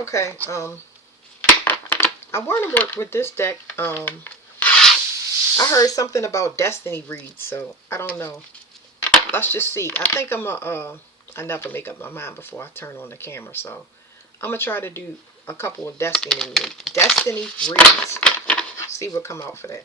Okay, I want to work with this deck. I heard something about Destiny reads, so I don't know. Let's just see. I think I never make up my mind before I turn on the camera, so I'm gonna try to do a couple of Destiny reads. See what come out for that.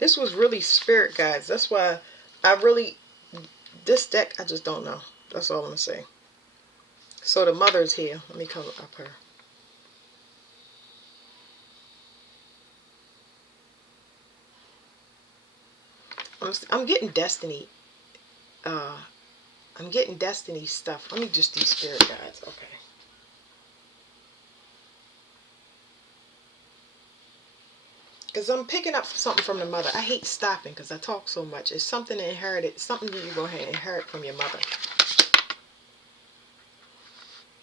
This was really spirit guides. That's why I really this deck. I just don't know. That's all I'm gonna say. So the mother's here. Let me come up her. I'm getting Destiny. Uh, I'm getting Destiny stuff. Let me just do spirit guides. Okay. Because I'm picking up something from the mother. I hate stopping because I talk so much. It's something inherited, something that you're going to inherit from your mother.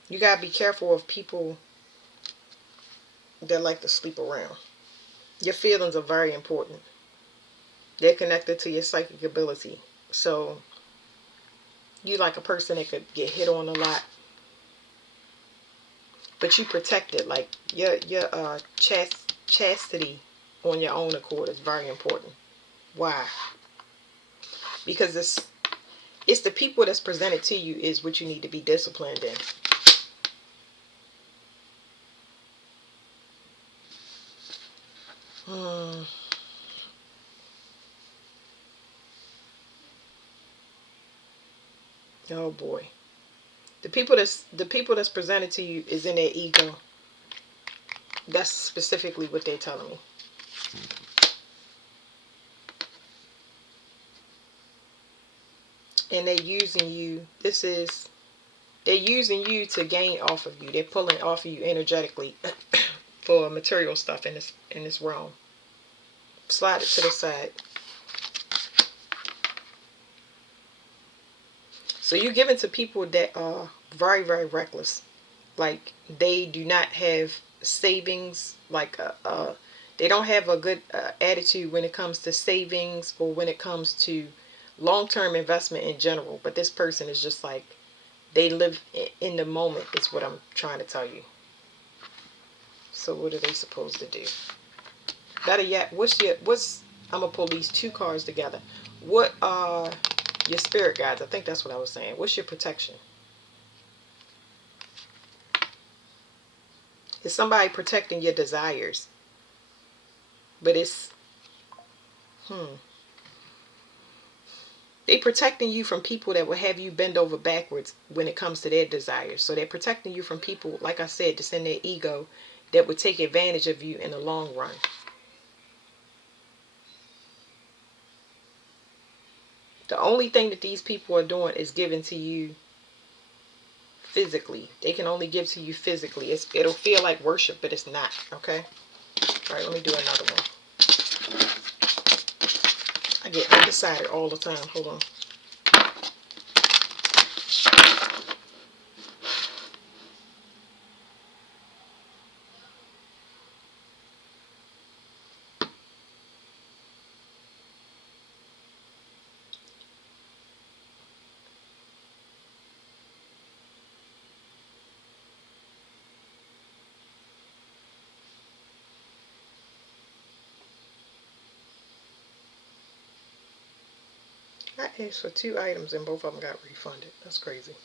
You got to be careful of people that like to sleep around. Your feelings are very important. They're connected to your psychic ability. So, you like a person that could get hit on a lot, but you protect it. Like, your chastity on your own accord is very important. Why? Because it's the people that's presented to you is what you need to be disciplined in. Hmm. Oh boy. The people that's presented to you is in their ego. That's specifically what they're telling me. And they're using you. They're using you to gain off of you. They're pulling off of you energetically for material stuff in this realm. Slide it to the side. So you give it to people that are very, very reckless. Like they do not have savings. Like they don't have a good attitude when it comes to savings or when it comes to long-term investment in general. But this person is just like they live in the moment. Is what I'm trying to tell you. So what are they supposed to do? Better yet, what's I'm gonna pull these two cards together. What are your spirit guides? I think that's what I was saying. What's your protection? Is somebody protecting your desires? But it's they protecting you from people that will have you bend over backwards when it comes to their desires. So they're protecting you from people, like I said, that's in their ego that would take advantage of you in the long run. The only thing that these people are doing is giving to you physically. They can only give to you physically. It'll feel like worship, but it's not. Okay? All right, let me do another one. I get undecided all the time. Hold on. I asked for 2 items and both of them got refunded. That's crazy.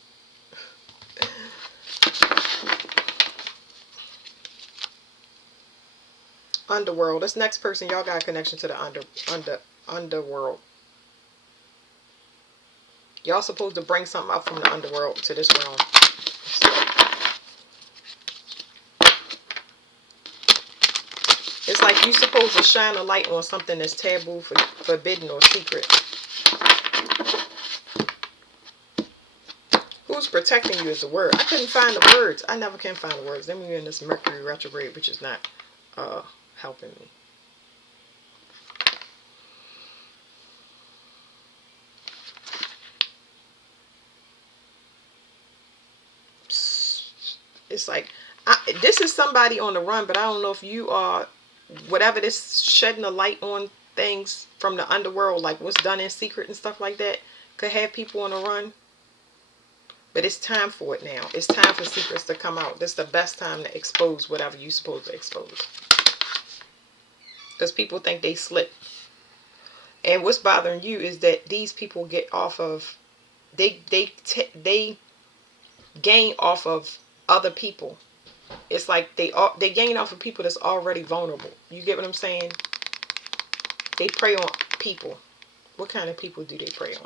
Underworld. This next person, y'all got a connection to the underworld. Y'all supposed to bring something up from the underworld to this realm. It's like you supposed to shine a light on something that's taboo, forbidden, or secret. Who's protecting you is the word. I couldn't find the words. I never can find the words. Then we're in this Mercury retrograde, which is not helping me. It's like, this is somebody on the run, but I don't know if you are, whatever this shedding a light on things from the underworld, like what's done in secret and stuff like that, could have people on the run. But it's time for it now. It's time for secrets to come out. This is the best time to expose whatever you're supposed to expose. Because people think they slip. And what's bothering you is that these people get off of, they gain off of other people. It's like they gain off of people that's already vulnerable. You get what I'm saying? They prey on people. What kind of people do they prey on?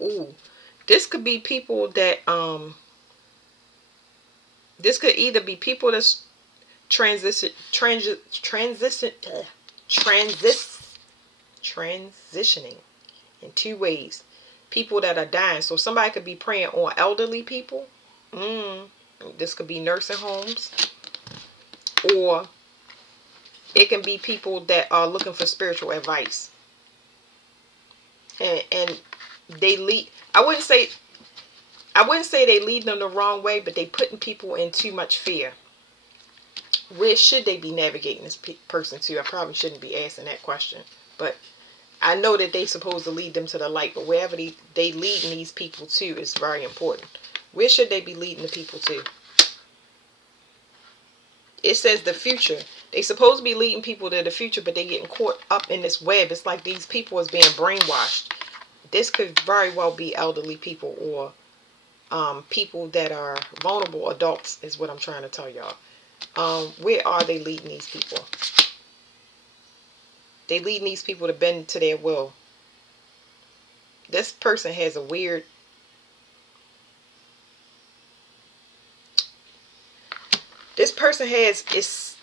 Ooh, this could be people that this could either be people that's transitioning in two ways. People that are dying. So somebody could be preying on elderly people. This could be nursing homes, or it can be people that are looking for spiritual advice. And they lead. I wouldn't say they lead them the wrong way, but they putting people in too much fear. Where should they be navigating this person to? I probably shouldn't be asking that question, but I know that they supposed to lead them to the light. But wherever they leading these people to is very important. Where should they be leading the people to? It says the future. They supposed to be leading people to the future, but they getting caught up in this web. It's like these people is being brainwashed. This could very well be elderly people, or people that are vulnerable adults, is what I'm trying to tell y'all. Where are they leading these people? They leading these people to bend to their will. This person has a weird, this person has,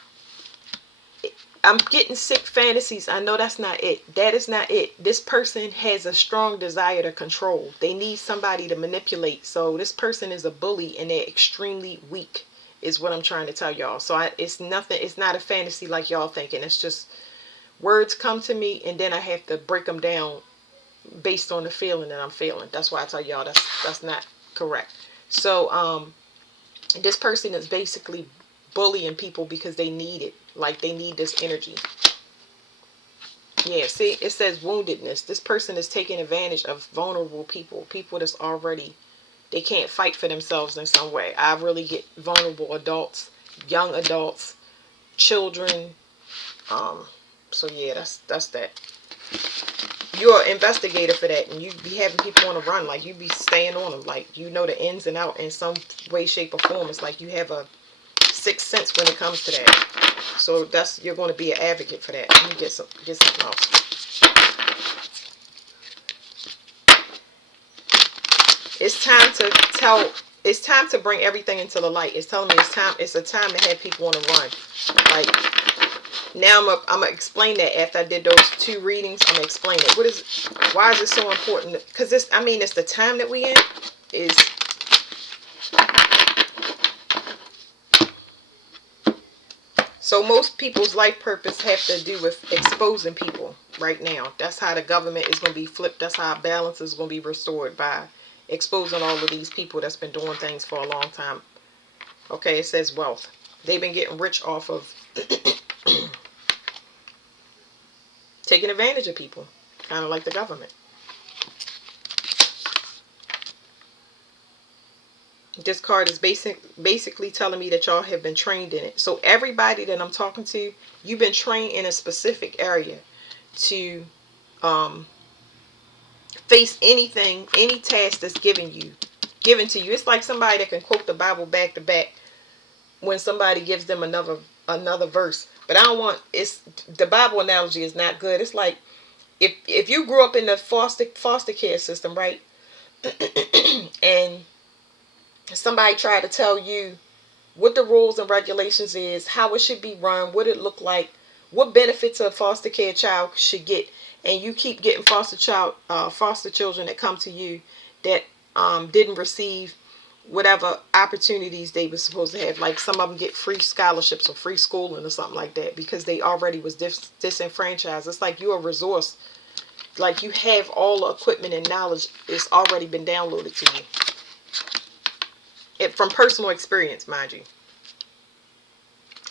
I'm getting sick fantasies. I know that's not it. That is not it. This person has a strong desire to control. They need somebody to manipulate. So this person is a bully and they're extremely weak, is what I'm trying to tell y'all. So it's nothing. It's not a fantasy like y'all thinking. It's just words come to me and then I have to break them down based on the feeling that I'm feeling. That's why I tell y'all that's not correct. So this person is basically bullying people because they need it. Like they need this energy. Yeah, see, it says woundedness. This person is taking advantage of vulnerable people. People that's already, they can't fight for themselves in some way. I really get vulnerable adults, young adults, children. So yeah, that's that. You're an investigator for that, and you be having people on the run. Like you be staying on them. Like you know the ins and out in some way, shape, or form. It's like you have a sixth sense when it comes to that. So you're going to be an advocate for that. Let me get something else. It's time to tell. It's time to bring everything into the light. It's telling me it's time. It's a time to have people on the run. Like now, I'm gonna explain that after I did those 2 readings. I'm gonna explain it. Why is it so important? Because it's the time that we in is. So most people's life purpose have to do with exposing people right now. That's how the government is going to be flipped. That's how our balance is going to be restored, by exposing all of these people that's been doing things for a long time. Okay, it says wealth. They've been getting rich off of taking advantage of people, kind of like the government. This card is basically telling me that y'all have been trained in it. So everybody that I'm talking to, you've been trained in a specific area to face anything, any task that's given to you. It's like somebody that can quote the Bible back to back when somebody gives them another verse. But I don't want, it's the Bible analogy is not good. It's like if you grew up in the foster care system, right? And somebody tried to tell you what the rules and regulations is, how it should be run, what it look like, what benefits a foster care child should get, and you keep getting foster children that come to you that didn't receive whatever opportunities they were supposed to have. Like some of them get free scholarships or free schooling or something like that because they already was disenfranchised. It's like you're a resource. Like you have all the equipment and knowledge. It's already been downloaded to you. from personal experience, mind you.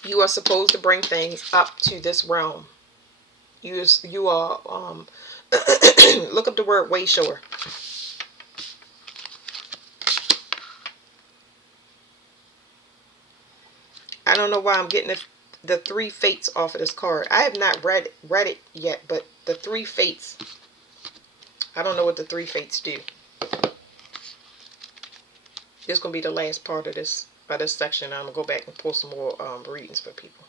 You are supposed to bring things up to this realm. You are look up the word way shower. I don't know why I'm getting the three fates off of this card. I have not read it yet, but the three fates. I don't know what the three fates do. This is gonna be the last part of this section. I'm gonna go back and pull some more readings for people.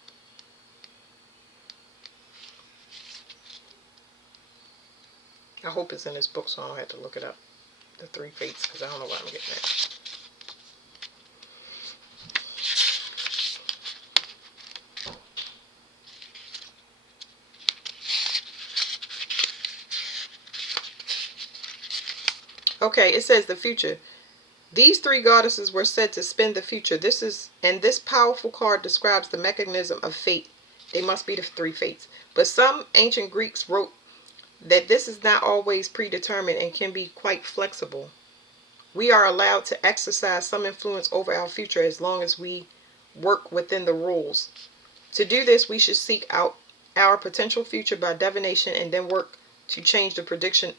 I hope it's in this book so I don't have to look it up. The three fates, because I don't know why I'm getting that. Okay, it says the future. These three goddesses were said to spin the future. This powerful card describes the mechanism of fate. They must be the three fates. But some ancient Greeks wrote that this is not always predetermined and can be quite flexible. We are allowed to exercise some influence over our future as long as we work within the rules. To do this, we should seek out our potential future by divination and then work to change the prediction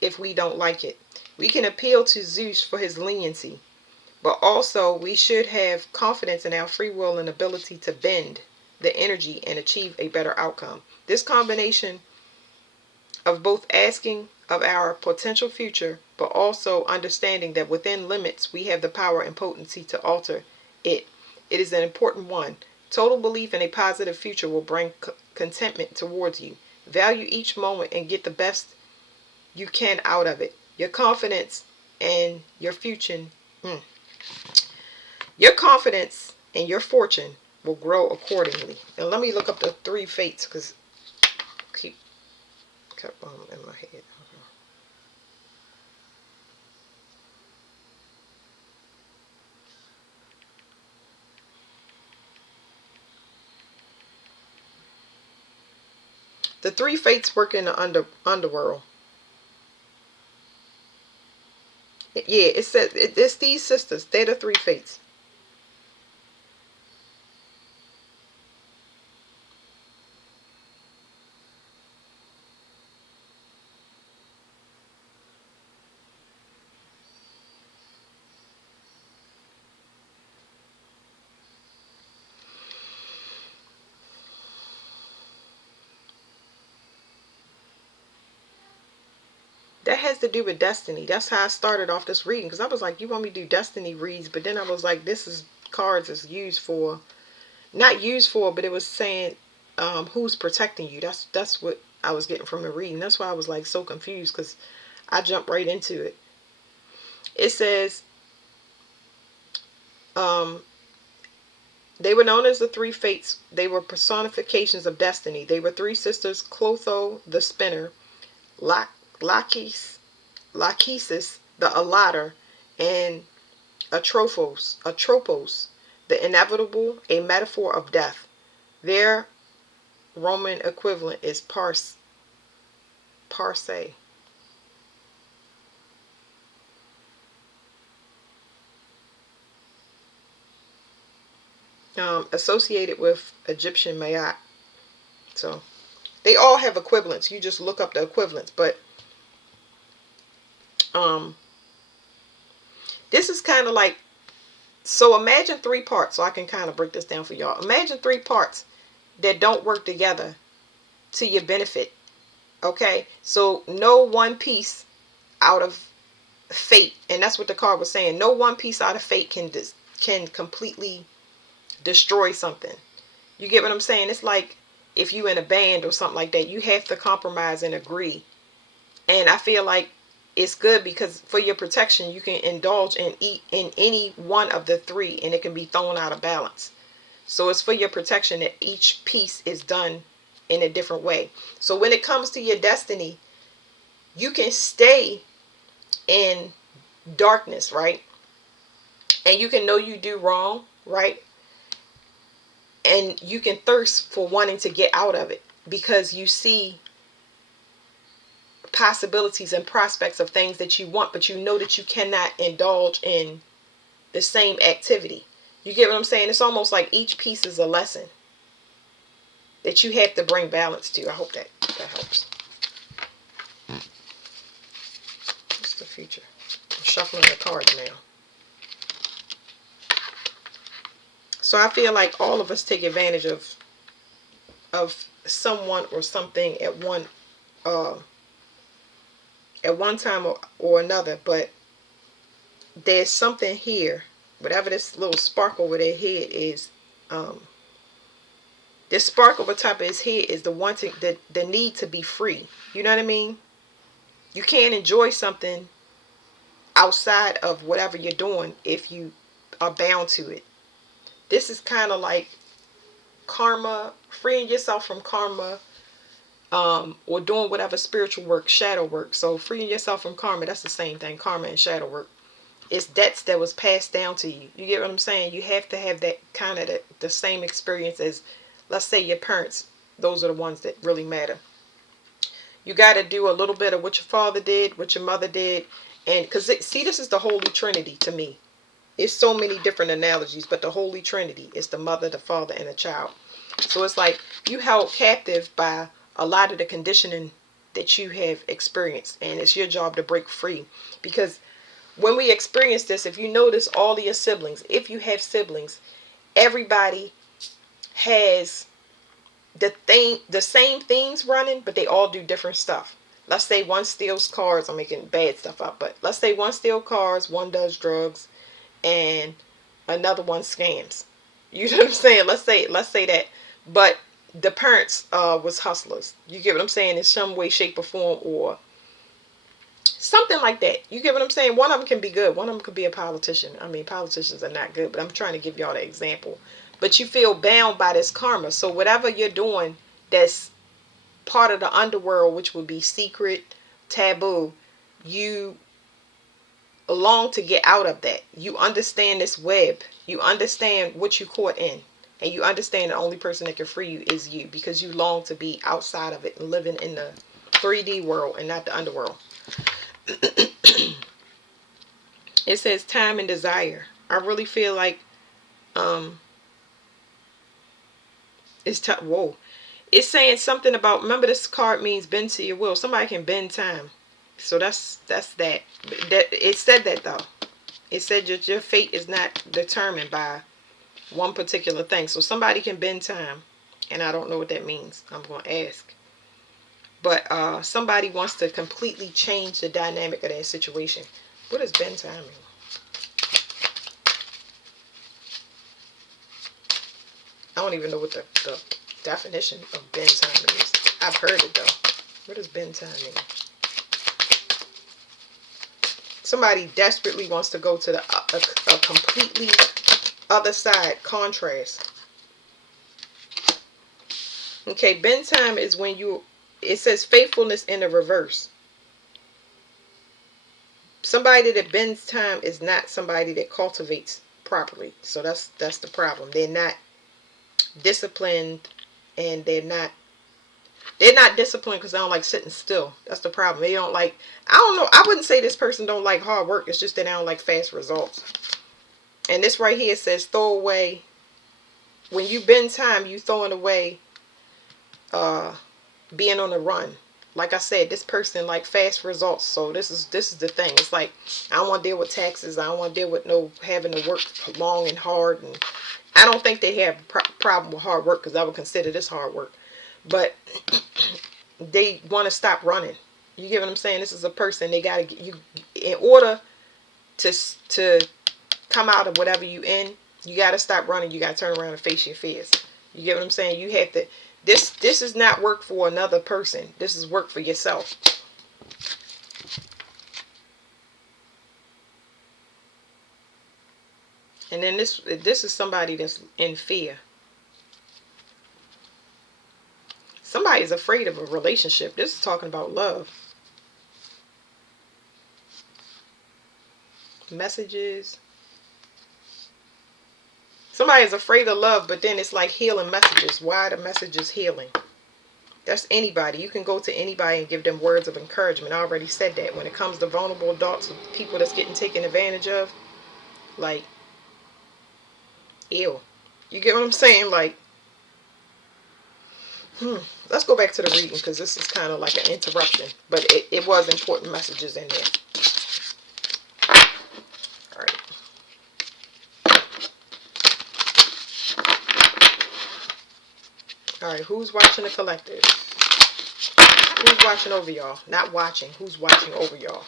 if we don't like it. We can appeal to Zeus for his leniency, but also we should have confidence in our free will and ability to bend the energy and achieve a better outcome. This combination of both asking of our potential future, but also understanding that within limits we have the power and potency to alter it. It is an important one. Total belief in a positive future will bring contentment towards you. Value each moment and get the best you can out of it. Your confidence and your future, your confidence and your fortune will grow accordingly. And let me look up the three fates because keep kept in my head. The three fates work in the underworld. Yeah, it says it's these sisters. They're the three fates. That has to do with destiny. That's how I started off this reading because I was like, you want me to do destiny reads, but then I was like, this is cards is used for, not used for, but it was saying who's protecting you. That's what I was getting from the reading. That's why I was like so confused because I jumped right into it. It says um, they were known as the three fates. They were personifications of destiny. They were three sisters: Clotho the spinner, Lachesis the allater, and Atropos the inevitable, a metaphor of death. Their Roman equivalent is Parse. Associated with Egyptian Mayat. So they all have equivalents. You just look up the equivalents. But um, this is kind of like, so imagine three parts. So I can kind of break this down for y'all. Imagine three parts that don't work together to your benefit. Okay, so no one piece out of fate, and that's what the card was saying. No one piece out of fate can completely destroy something. You get what I'm saying? It's like if you in a band or something like that, you have to compromise and agree. And I feel like it's good because for your protection, you can indulge and eat in any one of the three, and it can be thrown out of balance. So it's for your protection that each piece is done in a different way. So when it comes to your destiny, you can stay in darkness, right? And you can know you do wrong, right? And you can thirst for wanting to get out of it because you see possibilities and prospects of things that you want, but you know that you cannot indulge in the same activity. You get what I'm saying? It's almost like each piece is a lesson that you have to bring balance to. I hope that helps. What's the future? I'm shuffling the cards now. So I feel like all of us take advantage of someone or something uh, at one time or another, but there's something here. Whatever this little spark over their head is, this spark over top of his head is the wanting, the need to be free. You know what I mean? You can't enjoy something outside of whatever you're doing if you are bound to it. This is kind of like karma, freeing yourself from karma, or doing whatever spiritual work, shadow work. So freeing yourself from karma, that's the same thing, karma and shadow work. It's debts that was passed down to you. You get what I'm saying? You have to have that kind of the same experience as, let's say, your parents. Those are the ones that really matter. You got to do a little bit of what your father did, what your mother did. And because, see, this is the Holy Trinity to me. It's so many different analogies, but the Holy Trinity is the mother, the father, and the child. So it's like you held captive by a lot of the conditioning that you have experienced. And it's your job to break free. Because when we experience this, if you notice all of your siblings, if you have siblings, everybody has the same themes running, but they all do different stuff. Let's say one steals cars. I'm making bad stuff up, but let's say one steals cars, one does drugs, and another one scams. You know what I'm saying? Let's say that. But the parents was hustlers. You get what I'm saying? In some way, shape, or form, or something like that. You get what I'm saying? One of them can be good. One of them could be a politician. I mean, politicians are not good, but I'm trying to give y'all the example. But you feel bound by this karma. So whatever you're doing that's part of the underworld, which would be secret, taboo, you long to get out of that. You understand this web. You understand what you caught in. And you understand the only person that can free you is you, because you long to be outside of it and living in the 3D world and not the underworld. It says time and desire. I really feel like whoa. It's saying something about, remember this card means bend to your will. Somebody can bend time. So that's that. It said that though. It said that your fate is not determined by one particular thing. So somebody can bend time. And I don't know what that means. I'm going to ask. But somebody wants to completely change the dynamic of that situation. What does bend time mean? I don't even know what the definition of bend time is. I've heard it though. What does bend time mean? Somebody desperately wants to go to the a completely other side, contrast. Okay, bend time is when it says faithfulness in the reverse. Somebody that bends time is not somebody that cultivates properly. So that's the problem. They're not disciplined, and they're not disciplined because they don't like sitting still. That's the problem. They don't like, I don't know, I wouldn't say this person don't like hard work. It's just that they don't like fast results. And this right here says throw away. When you bend time, you throwing away being on the run. Like I said, this person like fast results. So this is the thing. It's like, I don't want to deal with taxes. I don't want to deal with no having to work long and hard. And I don't think they have a problem with hard work, because I would consider this hard work. But they want to stop running. You get what I'm saying? This is a person, they got to, you, in order to come out of whatever you in, you got to stop running. You got to turn around and face your fears. You get what I'm saying? You have to, this is not work for another person. This is work for yourself. And then this is somebody that's in fear. Somebody's afraid of a relationship. This is talking about love. Messages. Somebody is afraid of love, but then it's like healing messages. Why the messages healing? That's anybody. You can go to anybody and give them words of encouragement. I already said that. When it comes to vulnerable adults, people that's getting taken advantage of, like, Ew. You get what I'm saying? Like, let's go back to the reading because this is kind of like an interruption. But it was important messages in there. All right. All right. Who's watching the collective? Who's watching over y'all? Not watching. Who's watching over y'all?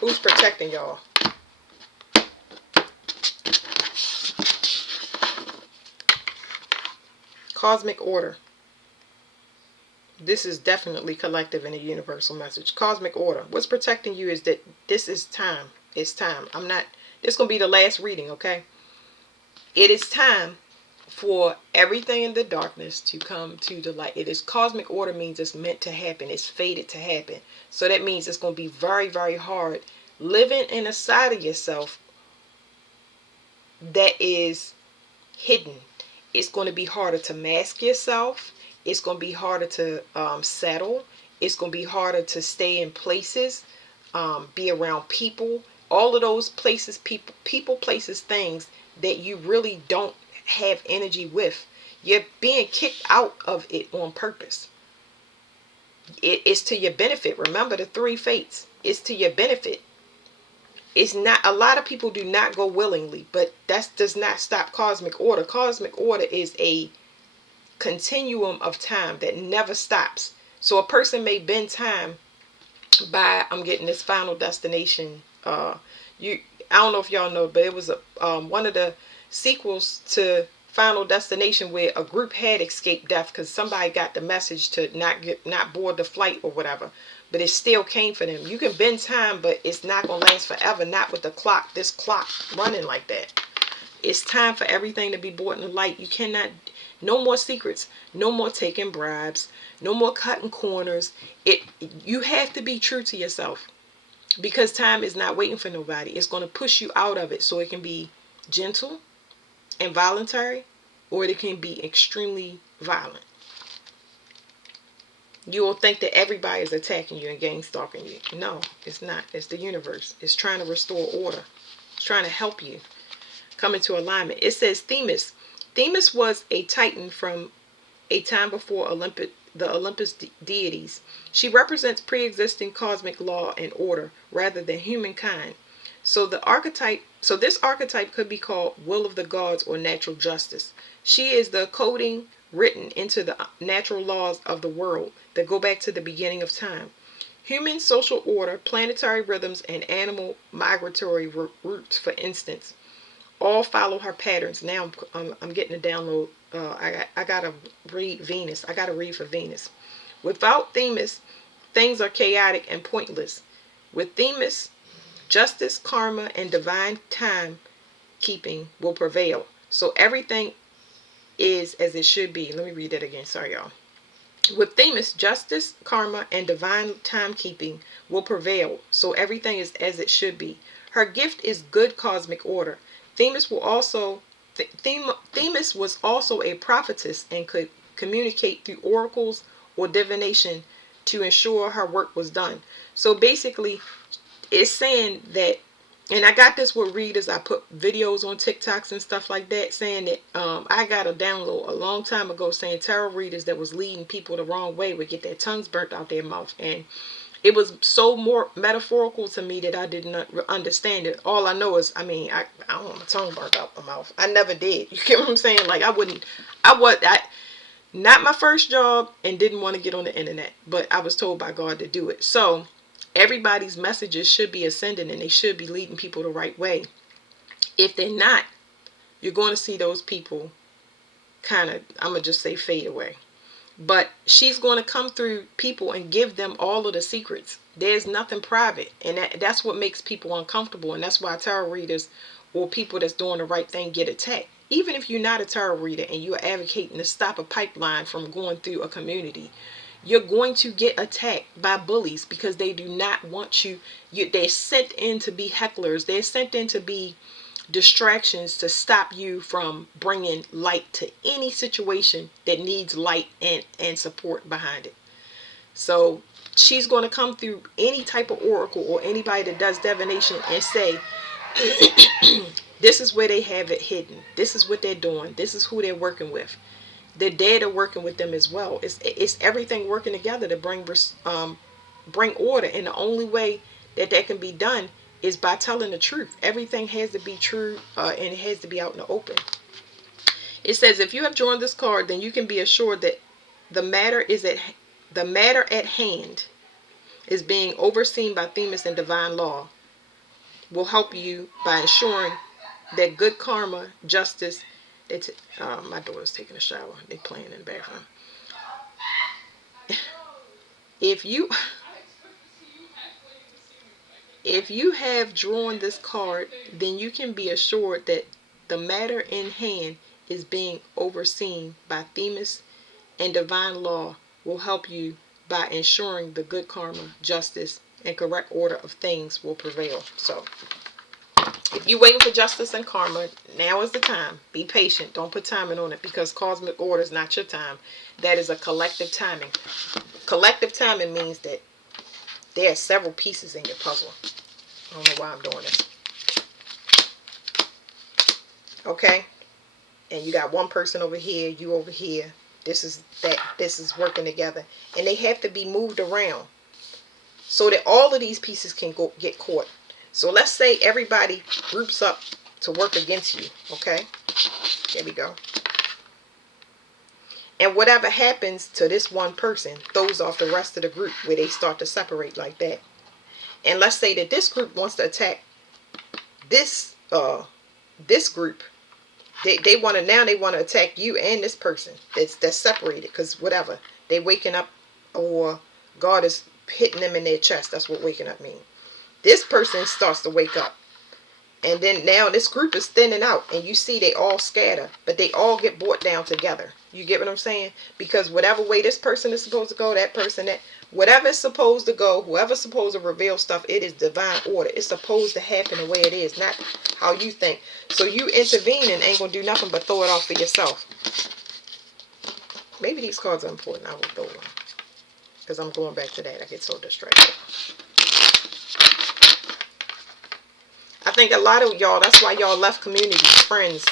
Who's protecting y'all? Cosmic order. This is definitely collective and a universal message. Cosmic order. What's protecting you is that this is time. It's time. This is going to be the last reading, okay? It is time for everything in the darkness to come to the light. It is cosmic order, means it's meant to happen. It's fated to happen. So that means it's going to be very, very hard living in a side of yourself that is hidden. It's going to be harder to mask yourself. It's going to be harder to settle. It's going to be harder to stay in places, be around people. All of those places, people, places, things that you really don't have energy with. You're being kicked out of it on purpose. It's to your benefit. Remember the three fates. It's to your benefit. It's not, a lot of people do not go willingly, but that does not stop cosmic order. Cosmic order is a continuum of time that never stops. So a person may bend time by, I'm getting this Final Destination. I don't know if y'all know, but it was one of the sequels to Final Destination where a group had escaped death because somebody got the message to not board the flight or whatever. But it still came for them. You can bend time, but it's not gonna last forever. Not with this clock running like that. It's time for everything to be brought in the light. You cannot, no more secrets, no more taking bribes, no more cutting corners. You have to be true to yourself because time is not waiting for nobody. It's going to push you out of it so it can be gentle and voluntary, or it can be extremely violent. You will think that everybody is attacking you and gang stalking you. No, it's not. It's the universe. It's trying to restore order. It's trying to help you come into alignment. It says Themis. Themis was a titan from a time before the Olympus deities. She represents pre-existing cosmic law and order rather than humankind. So this archetype could be called will of the gods or natural justice. She is the coding written into the natural laws of the world that go back to the beginning of time. Human social order, planetary rhythms, and animal migratory routes, for instance, all follow her patterns. Now I'm getting a download. I gotta read Venus. I gotta read for Venus. Without Themis, things are chaotic and pointless. With Themis, justice, karma, and divine time keeping will prevail. So everything is as it should be. Let me read that again. Sorry, y'all. With Themis, justice, karma, and divine timekeeping will prevail. So everything is as it should be. Her gift is good cosmic order. Themis was also a prophetess and could communicate through oracles or divination to ensure her work was done. So basically, it's saying that, and I got this with readers. I put videos on TikToks and stuff like that saying that I got a download a long time ago saying tarot readers that was leading people the wrong way would get their tongues burnt out their mouth. And it was so more metaphorical to me that I did not understand it. All I know is, I don't want my tongue burnt out my mouth. I never did. You get what I'm saying? Like not my first job and didn't want to get on the internet, but I was told by God to do it. So everybody's messages should be ascending and they should be leading people the right way. If they're not, you're going to see those people kind of, I'm going to just say, fade away. But she's going to come through people and give them all of the secrets. There's nothing private. And that's what makes people uncomfortable. And that's why tarot readers or people that's doing the right thing get attacked. Even if you're not a tarot reader and you're advocating to stop a pipeline from going through a community, you're going to get attacked by bullies because they do not want you. They're sent in to be hecklers. They're sent in to be distractions to stop you from bringing light to any situation that needs light and support behind it. So she's going to come through any type of oracle or anybody that does divination and say, This is where they have it hidden. This is what they're doing. This is who they're working with. Their dead are working with them as well. It's everything working together to bring order. And the only way that that can be done is by telling the truth. Everything has to be true, and it has to be out in the open. It says, if you have drawn this card, then you can be assured that the matter at hand is being overseen by Themis and divine law. Will help you by ensuring that good karma, justice. My daughter's taking a shower. They playing in the bathroom. If you if you have drawn this card, then you can be assured that the matter in hand is being overseen by Themis, and divine law will help you by ensuring the good karma, justice, and correct order of things will prevail. So, if you're waiting for justice and karma, now is the time. Be patient. Don't put timing on it, because cosmic order is not your time. That is a collective timing. Collective timing means that there are several pieces in your puzzle. I don't know why I'm doing this. Okay? And you got one person over here, you over here. This is working together. And they have to be moved around so that all of these pieces can get caught. So let's say everybody groups up to work against you. Okay? There we go. And whatever happens to this one person throws off the rest of the group, where they start to separate like that. And let's say that this group wants to attack this group. They want to attack you and this person that's separated, because whatever, they waking up, or God is hitting them in their chest. That's what waking up means. This person starts to wake up, and then now this group is thinning out, and you see they all scatter, but they all get brought down together. You get what I'm saying? Because whatever way this person is supposed to go, that person, that whatever is supposed to go, whoever's supposed to reveal stuff, it is divine order. It's supposed to happen the way it is, not how you think. So you intervening ain't gonna do nothing but throw it off for yourself. Maybe these cards are important. I will throw them, because I'm going back to that. I get so distracted. I think a lot of y'all, that's why y'all left communities, friends,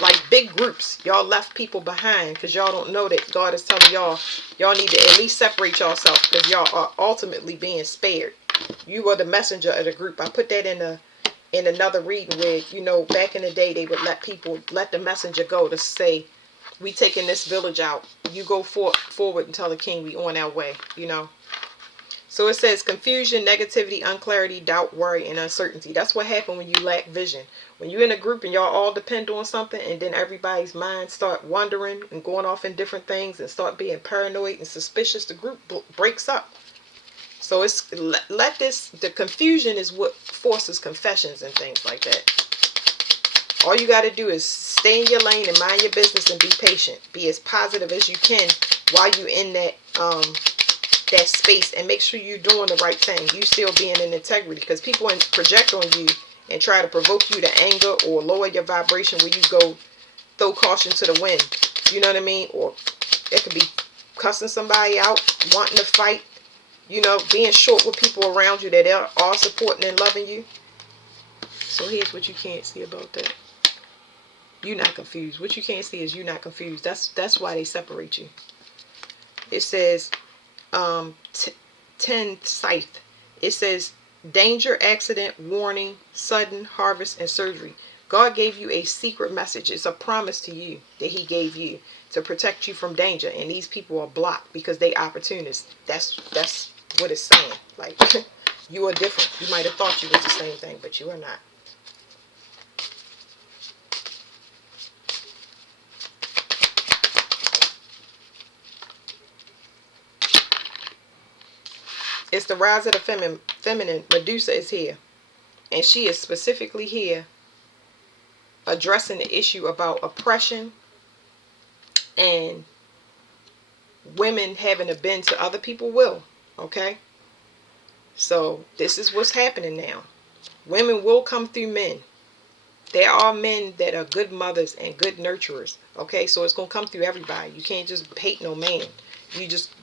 like big groups. Y'all left people behind because y'all don't know that God is telling y'all need to at least separate yourself, because y'all are ultimately being spared. You are the messenger of the group. I put that in another reading where, back in the day, they would let the messenger go to say, we taking this village out. You go forward and tell the king we on our way, So it says confusion, negativity, unclarity, doubt, worry, and uncertainty. That's what happens when you lack vision. When you're in a group and y'all all depend on something, and then everybody's minds start wandering and going off in different things and start being paranoid and suspicious, the group breaks up. So the confusion is what forces confessions and things like that. All you got to do is stay in your lane and mind your business and be patient. Be as positive as you can while you're in that space, and make sure you're doing the right thing. You still being in integrity, because people project on you and try to provoke you to anger or lower your vibration, where you go throw caution to the wind. You know what I mean? Or it could be cussing somebody out, wanting to fight, being short with people around you that are all supporting and loving you. So here's what you can't see about that. You're not confused. What you can't see is you're not confused. That's why they separate you. It says 10 scythe. It says danger, accident, warning, sudden harvest, and surgery. God gave you a secret message. It's a promise to you that he gave you to protect you from danger, and these people are blocked because they opportunists. That's what it's saying. Like, you are different. You might have thought you was the same thing, but you are not. It's the rise of the feminine. Medusa is here. And she is specifically here addressing the issue about oppression and women having to bend to other people's will. Okay? So this is what's happening now. Women will come through men. There are men that are good mothers and good nurturers. Okay? So it's going to come through everybody. You can't just hate no man. You just...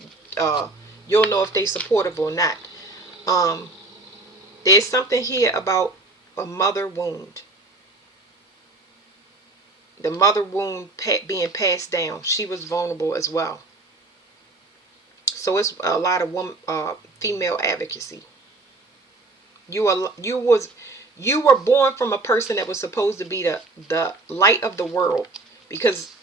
you'll know if they supportive or not. There's something here about a mother wound. the mother wound being passed down, she was vulnerable as well. So it's a lot of female advocacy. You were born from a person that was supposed to be the light of the world, because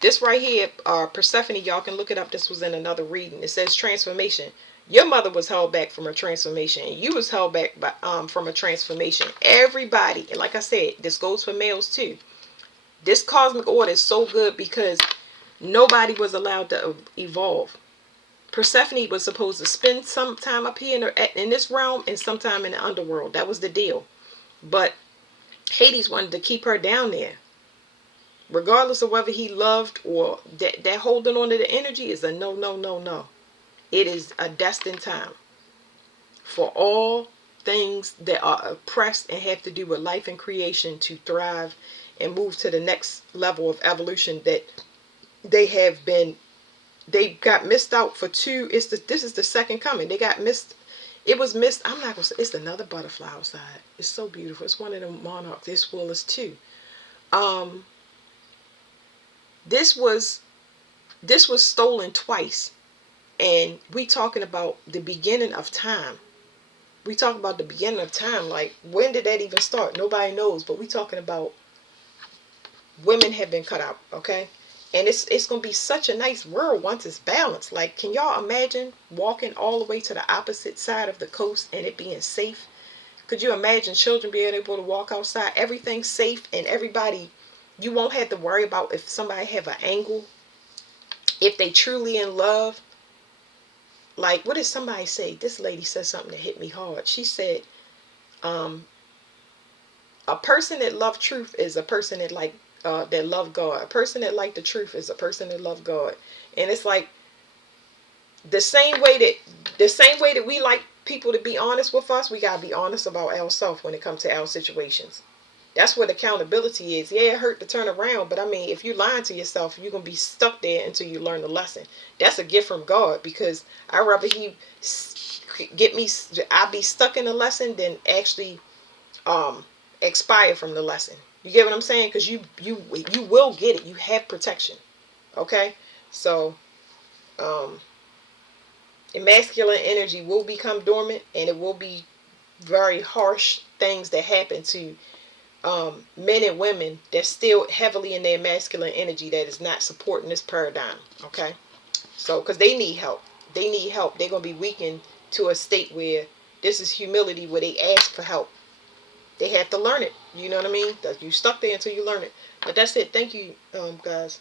this right here, Persephone, y'all can look it up. This was in another reading. It says transformation. Your mother was held back from a transformation, and you was held back by from a transformation. Everybody, and like I said, this goes for males too. This cosmic order is so good because nobody was allowed to evolve. Persephone was supposed to spend some time up here in this realm and some time in the underworld. That was the deal. But Hades wanted to keep her down there. Regardless of whether he loved or that holding on to the energy is a no, no, no, no. It is a destined time for all things that are oppressed and have to do with life and creation to thrive and move to the next level of evolution that they have been. They got missed out for two. This is the second coming. They got missed. It was missed. I'm not gonna say it's another butterfly outside. It's so beautiful. It's one of them monarchs. This will is too. Um, this was stolen twice, and we talking about the beginning of time. We talk about the beginning of time. Like, when did that even start? Nobody knows. But we talking about women have been cut out. Okay. And it's gonna be such a nice world once it's balanced. Like, can y'all imagine walking all the way to the opposite side of the coast and it being safe? Could you imagine children being able to walk outside? Everything's safe, and everybody, you won't have to worry about if somebody have an angle. If they truly in love, like, what did somebody say? This lady said something that hit me hard. She said, um, a person that love truth is a person that love God. A person that like the truth is a person that love God. And it's like the same way that we like people to be honest with us, we gotta be honest about ourselves when it comes to our situations. That's what accountability is. Yeah, it hurt to turn around, but I mean, if you lying to yourself, you're gonna be stuck there until you learn the lesson. That's a gift from God, because I'd rather He get me, I be stuck in the lesson than actually um expire from the lesson. You get what I'm saying? Because you will get it. You have protection. Okay, so um, masculine energy will become dormant, and it will be very harsh things that happen to men and women that's still heavily in their masculine energy that is not supporting this paradigm. Okay, so because they need help, they're gonna be weakened to a state where this is humility, where they ask for help. They have to learn it. You know what I mean? That you stuck there until you learn it. But that's it. Thank you, guys.